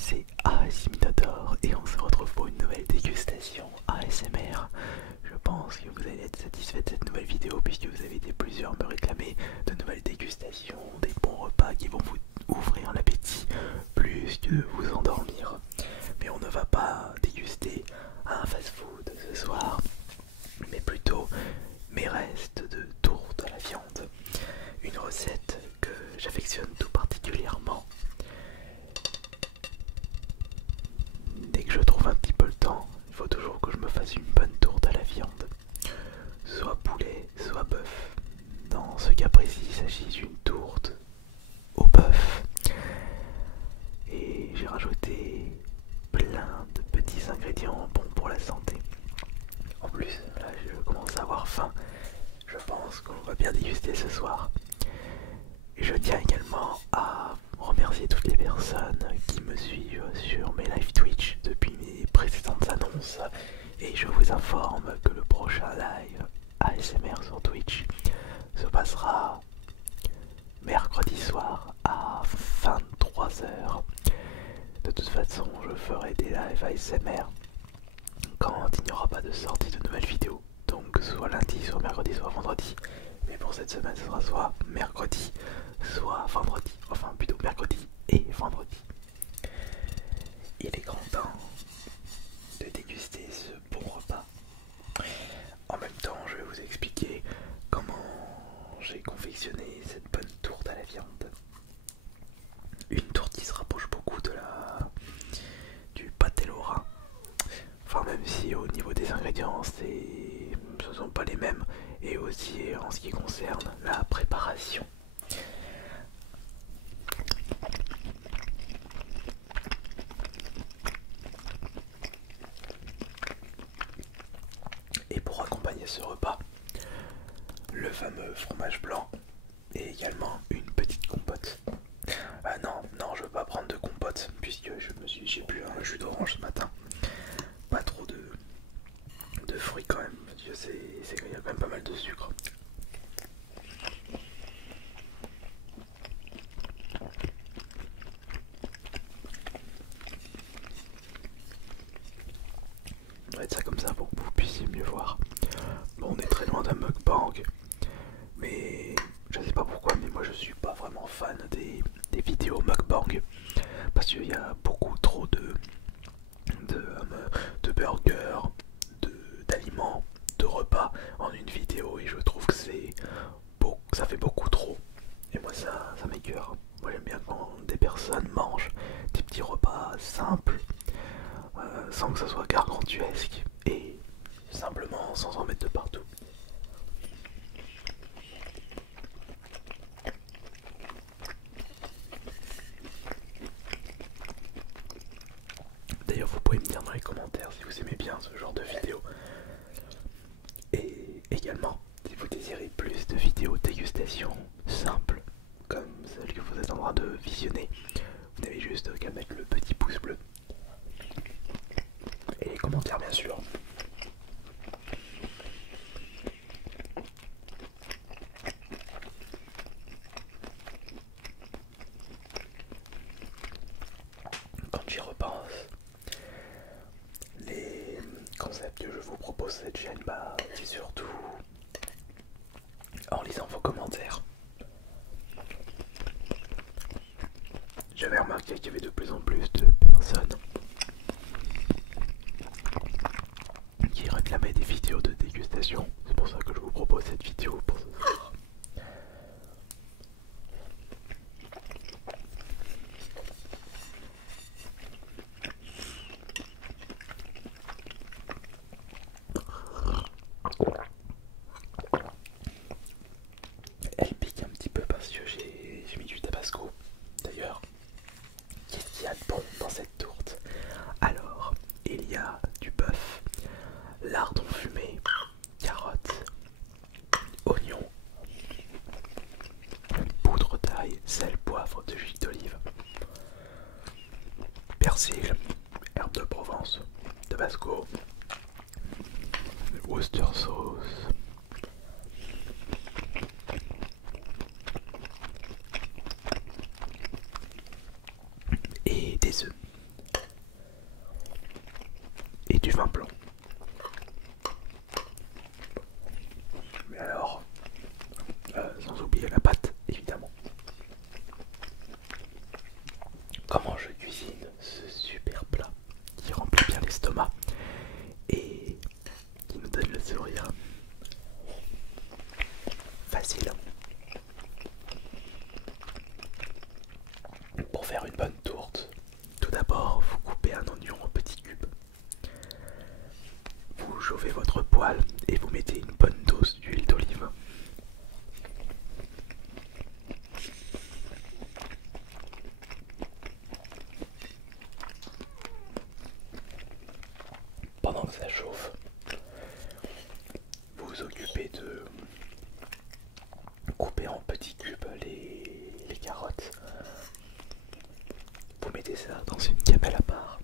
c'est Imitator et on se retrouve pour une nouvelle dégustation ASMR. Je pense que vous allez être satisfait de cette nouvelle vidéo puisque vous avez été plusieurs me réclamer de nouvelles dégustations, des bons repas qui vont vous ouvrir l'appétit plus que vous endormir. Mais on ne va pas déguster un fast-food ce soir, mais plutôt mes restes de tourte à la viande. Une recette que j'affectionne tout particulièrement. Dès que je trouve un petit peu le temps, il faut toujours que je me fasse une bonne tourte à la viande. Soit poulet, soit bœuf. Dans ce cas précis, il s'agit d'une tourte au bœuf. Et j'ai rajouté plein de petits ingrédients bons pour la santé. En plus, là je commence à avoir faim. Je pense qu'on va bien déguster ce soir. Et je tiens également à remercier toutes les personnes qui me suivent sur mes live Twitch depuis mes précédentes annonces. Et je vous informe que le prochain live ASMR sur Twitch se passera mercredi soir à 23h. De toute façon, je ferai des lives ASMR quand il n'y aura pas de sortie de nouvelles vidéos. Donc soit lundi, soit mercredi, soit vendredi. Mais pour cette semaine, ce sera soit mercredi, soit vendredi. Enfin, plutôt mercredi et vendredi. Il est grand temps de déguster ce bon repas. En même temps, je vais vous expliquer comment j'ai confectionné cette bonne tourte à la viande. Une tourte qui se rapproche beaucoup de du pâté lorrain. Enfin, même si au niveau des ingrédients, ce ne sont pas les mêmes. Et aussi en ce qui concerne la préparation. Et pour accompagner ce repas, le fameux fromage blanc et également une petite compote. Ah non, je veux pas prendre de compote puisque j'ai bu un jus d'orange ce matin. Pas trop de fruits quand même, parce que il y a quand même pas mal de sucre. On va mettre ça comme ça pour que vous puissiez mieux voir. Bon, on est très loin d'un mukbang, mais je sais pas pourquoi, mais moi je suis pas vraiment fan des vidéos mukbang parce qu'il y a beaucoup trop de burgers, d'aliments, de repas en une vidéo et je trouve que ça fait beaucoup trop. Et moi ça m'écœure. Moi j'aime bien quand des personnes mangent des petits repas simples, sans que ça soit gargantuesque et simplement sans en mettre de partout. D'ailleurs vous pouvez me dire dans les commentaires si vous aimez bien ce genre de vidéo. Et également si vous désirez plus de vidéos dégustation simples comme celle que vous êtes en train de visionner, vous n'avez juste qu'à mettre le petit pouce bleu. Et les commentaires bien sûr. Quand j'y repense, les concepts que je vous propose cette chaîne, c'est surtout en lisant vos commentaires. J'avais remarqué qu'il y avait de plus en plus de personnes qui réclamaient des vidéos de dégustation. C'est pour ça que je vous propose cette vidéo pour ce soir. Elle pique un petit peu parce que j'ai mis du tabasco. D'ailleurs, qu'est-ce qu'il y a de bon dans cette tourte? Alors, il y a du bœuf, lardon fumé, carottes, oignons, poudre d'ail, sel, poivre, de l'huile d'olive, persil, herbe de Provence, tabasco, Worcester sauce, et des œufs. du vin blanc. Mais alors, sans oublier la pâte, évidemment. Comment je cuisine ce super plat qui remplit bien l'estomac et qui nous donne le sourire? Facile. Pour faire une bonne tourte, tout d'abord vous coupez un oignon en petits cubes. Vous chauffez votre poêle et vous mettez une bonne dose d'huile d'olive. Pendant que ça chauffe, vous vous occupez de couper en petits cubes les carottes. Vous mettez ça dans une gamelle à part.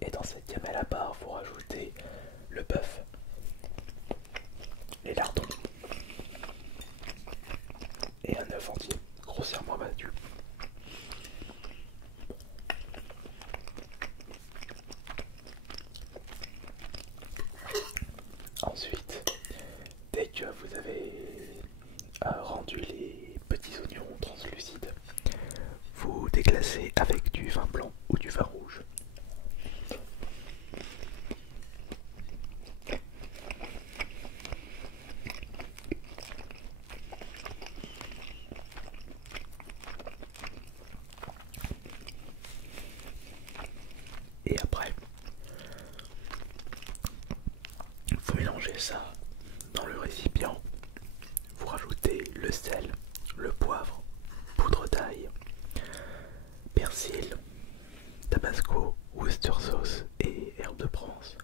Et dans cette gamelle à part, vous rajoutez le bœuf, les lardons et un œuf entier, grossièrement battu. Ensuite, dès que vous avez rendu les petits oignons translucides, vous déglacez avec du vin blanc ou du vin rouge. Et après, vous mélangez ça dans le récipient. Vous rajoutez le sel, le poivre, poudre d'ail, persil, tabasco, Worcester sauce et herbe de Provence.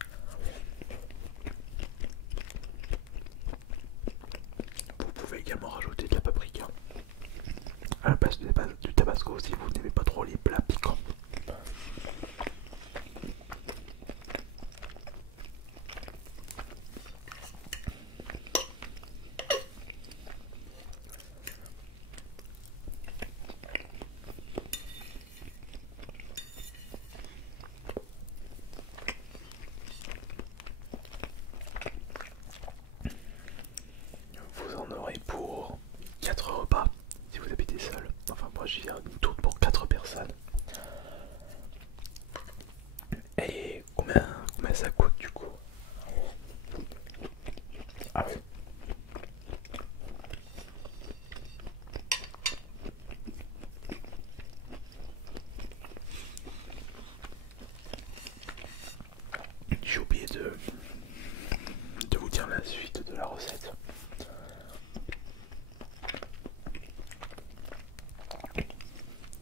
Vous pouvez également rajouter de la paprika à la place du tabasco si vous n'aimez pas trop les plats piquants. Vous en aurez pour 4 repas si vous habitez seul. Enfin moi j'ai une tourte pour 4 personnes. Et combien ça coûte du coup? Ah oui. J'ai oublié de vous dire la suite de la recette.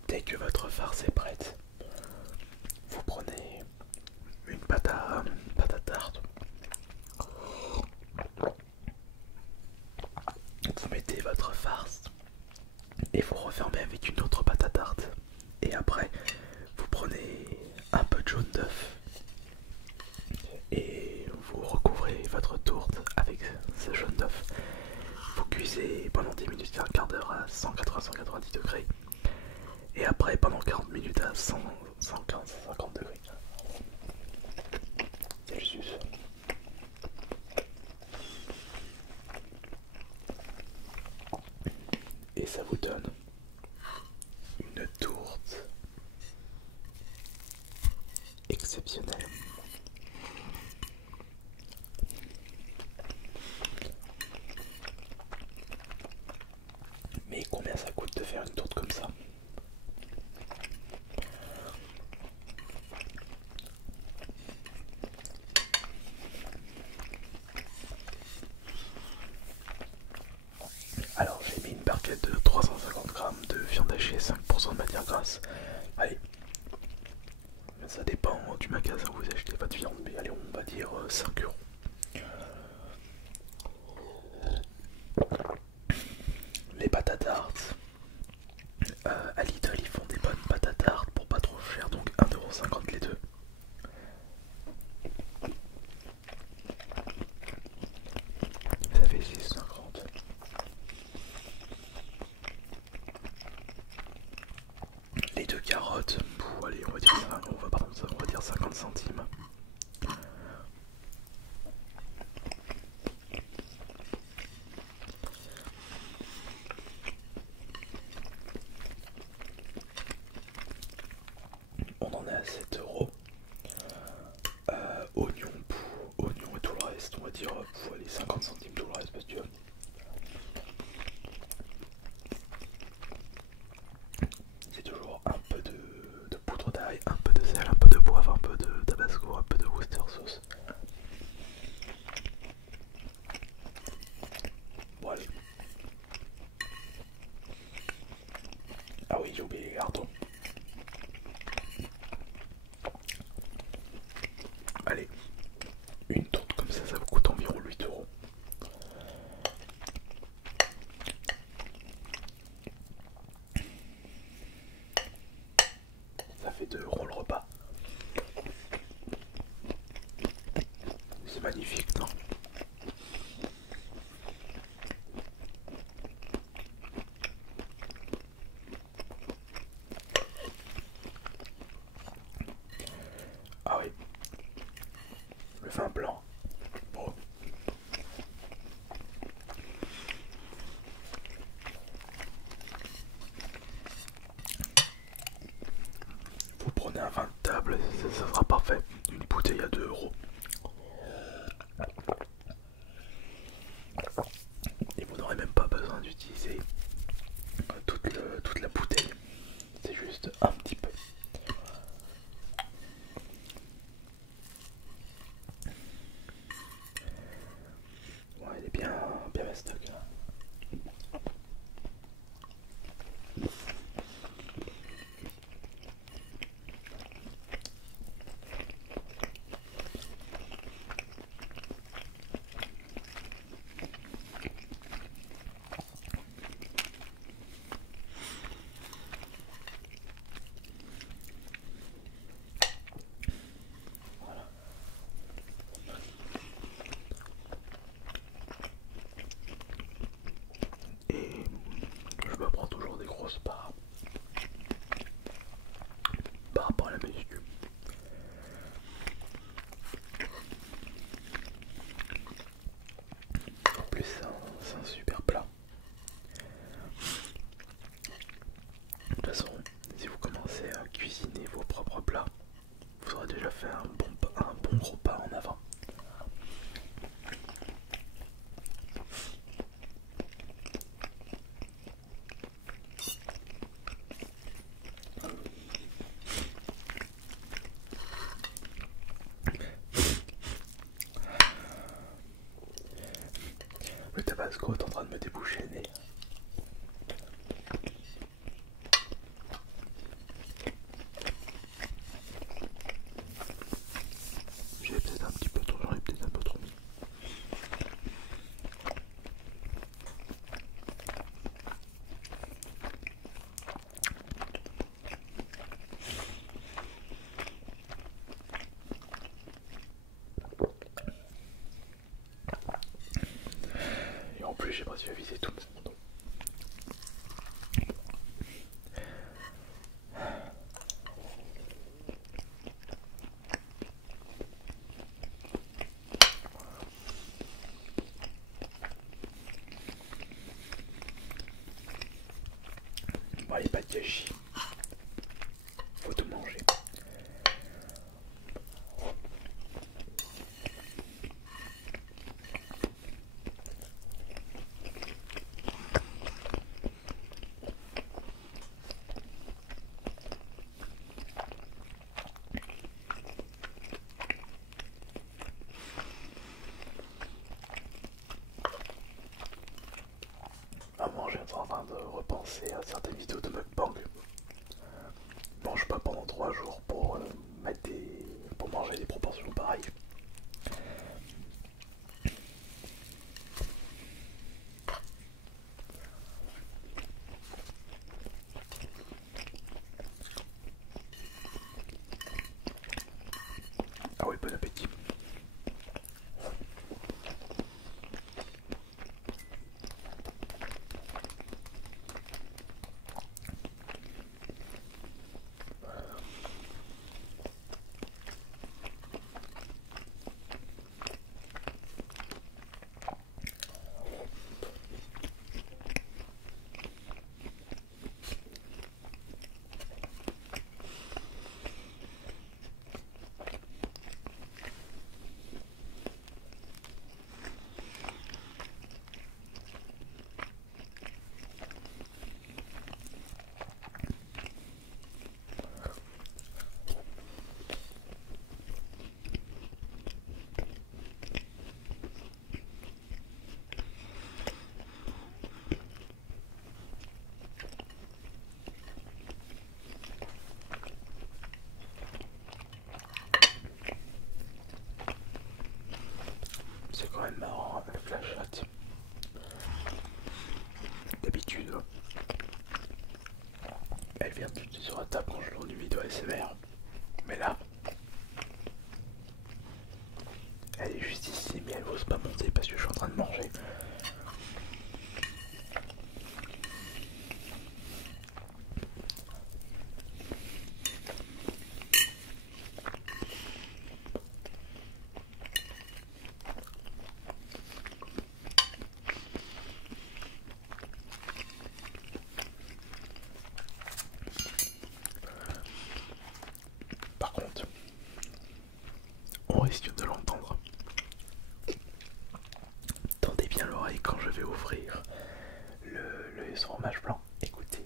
Dès que votre farce est prête, vous prenez une pâte à tarte. Vous mettez votre farce et vous refermez avec une autre pâte à tarte. Et après, vous prenez un peu de jaune d'œuf et vous recouvrez votre tourte avec ce jaune d'œuf. Vous cuisez pendant 10 minutes, un quart d'heure à 180-190 degrés. Et après, pendant 40 minutes à 115-150 degrés Celsius. Et ça vous donne une tourte exceptionnelle. Mais combien ça coûte de faire une tourte comme ça? Alors j'ai mis une barquette de 350 grammes de viande hachée, 5% de matière grasse. Allez, ça dépend du magasin où vous achetez votre viande, mais allez, on va dire 5 €. Les pâtes à tarte, à Lidl ils font des bonnes pâtes à tarte pour pas trop cher, donc 1,50 € les deux. Ça fait 6,50 €. Les deux carottes, allez on va dire 5, on va pas prendre ça on va dire 50 centimes. On en est à 7 euros. Oignons et tout le reste, on va dire les 50 centimes tout le reste parce que c'est toujours un peu de poudre d'ail, un peu de sel, un peu de poivre, un peu de tabasco, un peu de Worcester sauce. Voilà. Ah oui, j'ai oublié les gardons. Allez, une tourte comme ça vous coûte environ 8 euros. Ça fait 2 euros le repas. C'est magnifique, non? Ah oui, le vin blanc. Bon. Vous prenez un vin de table, ça sera parfait. Une bouteille à 2 euros. Et vous n'aurez même pas besoin d'utiliser toute la bouteille. C'est juste un petit peu. Ouais, il est bien stock là. Et je me prends toujours des grosses parts par rapport à la musique. En plus, c'est un super plat. De toute façon, si vous commencez à cuisiner vos propres plats, vous aurez déjà fait un bon repas en avant. Le tabasco est en train de me déboucher le nez. J'en ai peut-être un peu trop mis. Et en plus, j'ai pas su aviser tout le monde. Bon, il n'y a pas de gâchis. Faut tout manger. À manger, en train de repenser à certaines vidéos de mukbang. Mange pas pendant 3 jours pour pour manger des proportions pareilles. Ah oui, bon appétit. ouvrir le fromage blanc. Écoutez.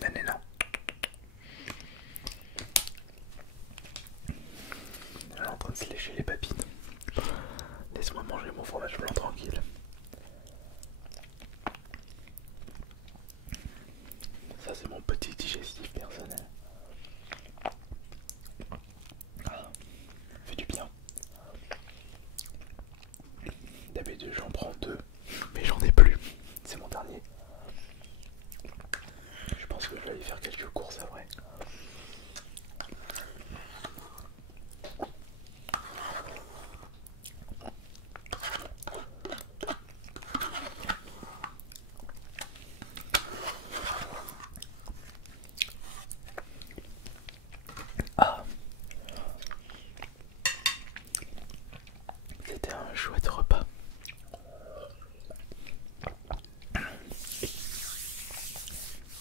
Nanana. Elle est en train de se lécher les papines. Laisse-moi manger mon fromage blanc tranquille. Ça c'est mon petit digestif personnel. Ah, fait du bien. D'habitude j'en prends deux, mais j'en ai plus. C'est mon dernier. Je pense que je vais aller faire quelques courses après. Ah, c'était un chouette repas.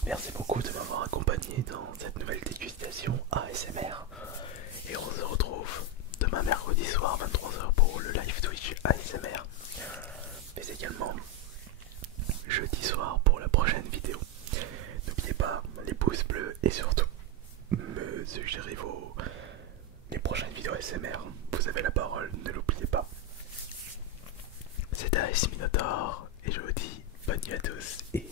Merci beaucoup de m'avoir accompagné dans cette nouvelle dégustation ASMR. Et on se retrouve demain mercredi soir 23h pour le live Twitch ASMR. Mais également jeudi soir pour la prochaine vidéo. N'oubliez pas les pouces bleus et surtout me suggérez les prochaines vidéos ASMR. Vous avez la parole, ne l'oubliez pas. C'était AS Minotaur et je vous dis bonne nuit à tous et